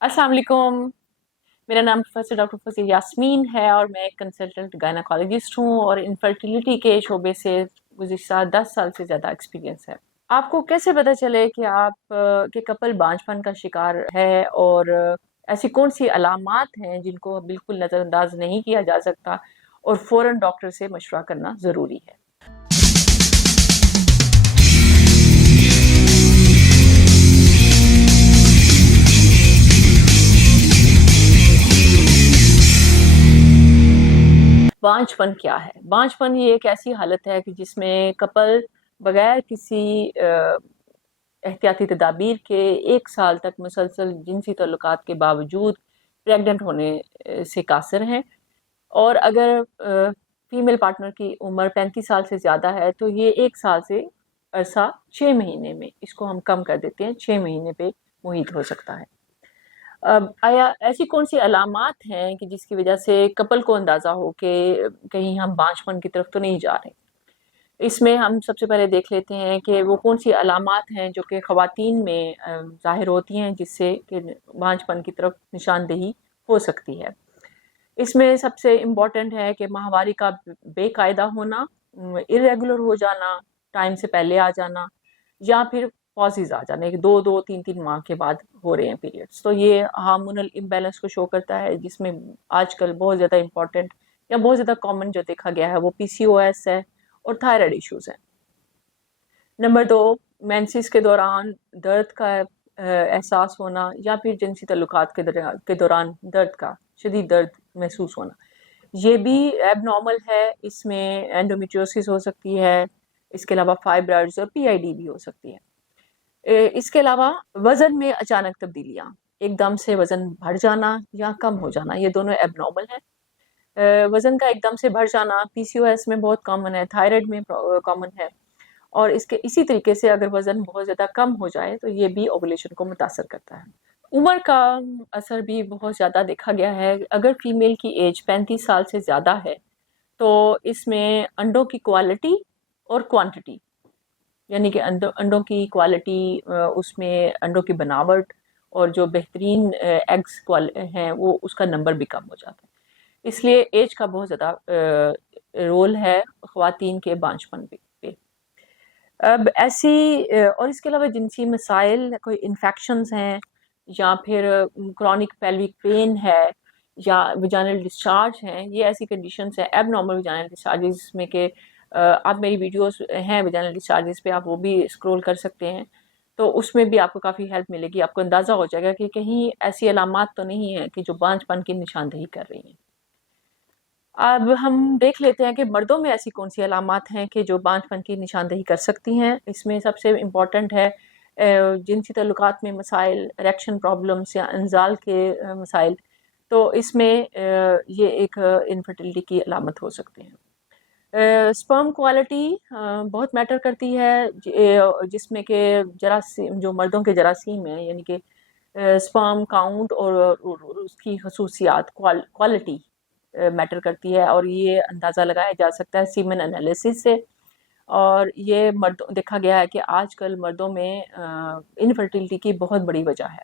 अस्सलाम वालेकुम। मेरा नाम प्रोफेसर डॉक्टर फसील यास्मीन है और मैं एक कंसल्टेंट गायनाकोलॉजिस्ट हूँ और इनफर्टिलिटी के शोबे से गुज़िश्ता 10 साल से ज़्यादा एक्सपीरियंस है। आपको कैसे पता चले कि आप के कपल बांझपन का शिकार है और ऐसी कौन सी अलामात हैं जिनको बिल्कुल नज़रअंदाज नहीं किया जा सकता और फ़ौरन डॉक्टर से मशवरा करना ज़रूरी है। बांझपन क्या है? बांझपन ये एक ऐसी हालत है कि जिसमें कपल बगैर किसी एहतियाती तदाबीर के 1 साल तक मुसलसल जिनसी ताल्लुकात के बावजूद प्रेग्नेंट होने से कासिर हैं। और अगर फीमेल पार्टनर की उम्र 35 साल से ज़्यादा है तो ये 1 साल से अरसा 6 महीने में इसको हम कम कर देते हैं, 6 महीने पे मुहीत हो सकता है। अब आया ऐसी कौन सी अलामात हैं कि जिसकी वजह से कपल को अंदाज़ा हो कि कहीं हम बांझपन की तरफ तो नहीं जा रहे। इसमें हम सबसे पहले देख लेते हैं कि वो कौन सी अलामात हैं जो कि ख़वातीन में ज़ाहिर होती हैं जिससे कि बांझपन की तरफ निशानदेही हो सकती है। इसमें सबसे इम्पॉर्टेंट है कि माहवारी का बेकायदा होना, इर्रेगुलर हो जाना, टाइम से पहले आ जाना या फिर पॉजेज आ जाने, 2-2, 3-3 माह के बाद हो रहे हैं पीरियड्स। तो ये हार्मोनल इम्बैलेंस को शो करता है जिसमें आजकल बहुत ज़्यादा इम्पॉर्टेंट या बहुत ज़्यादा कॉमन जो देखा गया है वो पीसीओएस है और थायराइड इश्यूज हैं। नंबर 2, मेंसेस के दौरान दर्द का एहसास होना या फिर जिनसी तल्लुकात के दौरान दर्द का शदीद दर्द महसूस होना, ये भी एबनॉर्मल है। इसमें एंडोमेट्रियोसिस हो सकती है, इसके अलावा फाइब्रॉइड्स और पीआईडी भी हो सकती है। इसके अलावा वज़न में अचानक तब्दीलियाँ, एकदम से वज़न बढ़ जाना या कम हो जाना, ये दोनों एबनॉर्मल है। वज़न का एकदम से बढ़ जाना पीसीओएस में बहुत कॉमन है, थायराइड में कॉमन है और इसके इसी तरीके से अगर वज़न बहुत ज़्यादा कम हो जाए तो ये भी ओवुलेशन को मुतासर करता है। उम्र का असर भी बहुत ज़्यादा देखा गया है। अगर फीमेल की एज 35 साल से ज़्यादा है तो इसमें अंडों की क्वालिटी और क्वांटिटी, यानी कि अंडों की क्वालिटी, उसमें अंडों की बनावट और जो बेहतरीन एग्स हैं वो उसका नंबर भी कम हो जाता है। इसलिए एज का बहुत ज़्यादा रोल है ख़वातीन के बांझपन पे। अब ऐसी और इसके अलावा जिनसी मसाइल, कोई इन्फेक्शंस हैं या फिर क्रॉनिक पेल्विक पेन है या वजाइनल डिस्चार्ज हैं, ये ऐसी कंडीशंस हैं एबनॉर्मल वजाइनल डिस्चार्जेस में कि आप मेरी वीडियोस हैं वजाइनल डिस्चार्जेस पे, आप वो भी स्क्रॉल कर सकते हैं। तो उसमें भी आपको काफ़ी हेल्प मिलेगी, आपको अंदाज़ा हो जाएगा कि कहीं ऐसी अलामात तो नहीं है कि जो बांझपन की निशानदेही कर रही हैं। अब हम देख लेते हैं कि मर्दों में ऐसी कौन सी अलामात हैं कि जो बांझपन की निशानदेही कर सकती हैं। इसमें सबसे इम्पॉर्टेंट है जिनसी ताल्लुकात में मसाइल, इरेक्शन प्रॉब्लम्स या इंजाल के मसाइल। तो इसमें ये एक इनफर्टिलिटी की अलामत हो सकते हैं। स्पर्म क्वालिटी बहुत मैटर करती है, जिसमें कि जरासीम, जो मर्दों के जरासीम हैं, यानी कि स्पर्म काउंट और उसकी खसूसियात, क्वालिटी मैटर करती है और ये अंदाज़ा लगाया जा सकता है सीमेन एनालिसिस से। और ये मर्दों देखा गया है कि आजकल मर्दों में इनफर्टिलिटी की बहुत बड़ी वजह है।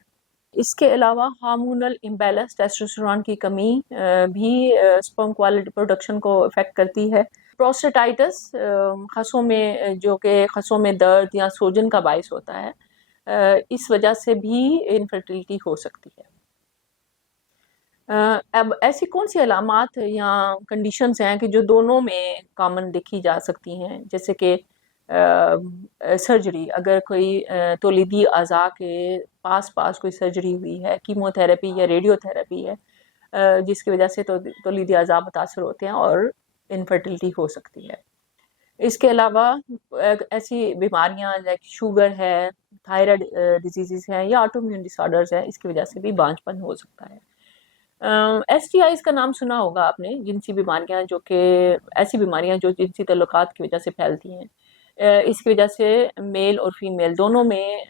इसके अलावा हार्मोनल इम्बैलेंस, टेस्टोस्टेरोन की कमी भी स्पर्म क्वालिटी प्रोडक्शन को इफेक्ट करती है। प्रोस्टेटाइटिस, खसों में जो कि खसों में दर्द या सूजन का बायस होता है, इस वजह से भी इनफर्टिलिटी हो सकती है। अब ऐसी कौन सी अलामात या कंडीशंस हैं कि जो दोनों में कॉमन देखी जा सकती हैं, जैसे कि सर्जरी, अगर कोई तौलीदी अज़ा के पास कोई सर्जरी हुई है, कीमोथेरेपी या रेडियोथेरेपी है, जिसकी वजह से तौलीदी अज़ा मुतासर होते हैं और इनफर्टिलिटी हो सकती है। इसके अलावा ऐसी बीमारियां लाइक शुगर है, थायराइड डिजीज़ हैं या ऑटोइम्यून डिसऑर्डर्स हैं, इसकी वजह से भी बांझपन हो सकता है। एसटीआईज का नाम सुना होगा आपने, जिनसी बीमारियां जो कि ऐसी बीमारियां जो जिनसी ताल्लुकात की वजह से फैलती हैं। इसकी वजह से मेल और फीमेल दोनों में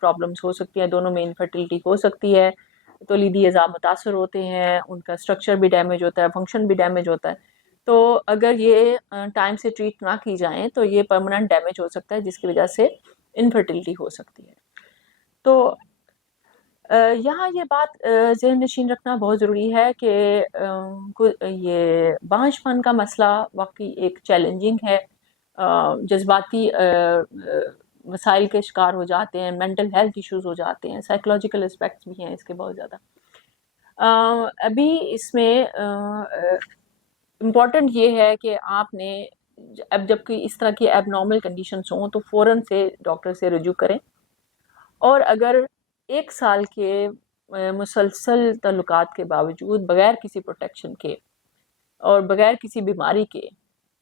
प्रॉब्लम्स हो सकती हैं, दोनों में इनफर्टिलिटी हो सकती है। तौलीदी अज़ा मुतासर होते हैं, उनका स्ट्रक्चर भी डैमेज होता है, फंक्शन भी डैमेज होता है। तो अगर ये टाइम से ट्रीट ना की जाए तो ये परमानेंट डैमेज हो सकता है जिसकी वजह से इनफर्टिलिटी हो सकती है। तो یہاں یہ بات ذہن نشین رکھنا بہت ضروری ہے کہ یہ بانجھ پن کا مسئلہ واقعی ایک چیلنجنگ ہے. جذباتی مسائل کے شکار ہو جاتے ہیں، مینٹل ہیلتھ ایشوز ہو جاتے ہیں، سائیکولوجیکل اسپیکٹس بھی ہیں اس کے بہت زیادہ. ابھی اس میں امپورٹنٹ یہ ہے کہ آپ نے اب جب کہ اس طرح کی ایب نارمل کنڈیشنز ہوں تو فوراً سے ڈاکٹر سے رجوع کریں. اور اگر 1 سال کے مسلسل تعلقات کے باوجود بغیر کسی پروٹیکشن کے اور بغیر کسی بیماری کے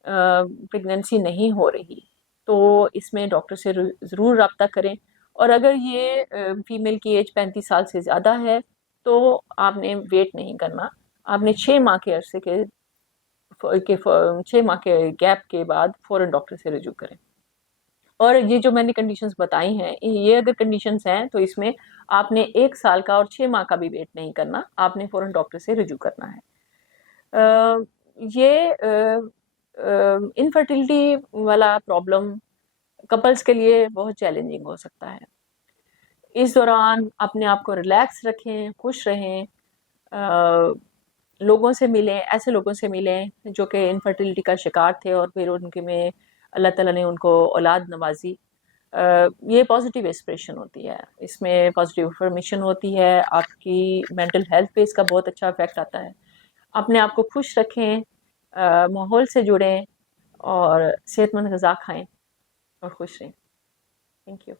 پریگننسی نہیں ہو رہی تو اس میں ڈاکٹر سے ضرور رابطہ کریں. اور اگر یہ فیمیل کی ایج 35 سال سے زیادہ ہے تو آپ نے ویٹ نہیں کرنا، آپ نے 6 ماہ کے عرصے کے 6 ماہ کے گیپ کے بعد فوراً ڈاکٹر سے رجوع کریں. اور یہ جو میں نے کنڈیشنز بتائی ہیں، یہ اگر کنڈیشنز ہیں تو اس میں آپ نے 1 سال کا اور 6 ماہ کا بھی ویٹ نہیں کرنا، آپ نے فوراً ڈاکٹر سے رجوع کرنا ہے. یہ انفرٹیلٹی والا پرابلم کپلز کے لیے بہت چیلنجنگ ہو سکتا ہے. اس دوران اپنے آپ کو ریلیکس رکھیں، خوش رہیں، لوگوں سے ملیں، ایسے لوگوں سے ملیں جو کہ انفرٹیلٹی کا شکار تھے اور پھر ان کے میں اللہ تعالیٰ نے ان کو اولاد نوازی. یہ پازیٹیو انسپریشن ہوتی ہے، اس میں پازیٹیو انفارمیشن ہوتی ہے، آپ کی مینٹل ہیلتھ پہ اس کا بہت اچھا افیکٹ آتا ہے. اپنے آپ کو خوش رکھیں، ماحول سے جڑیں اور صحت مند غذا کھائیں اور خوش رہیں. Thank you.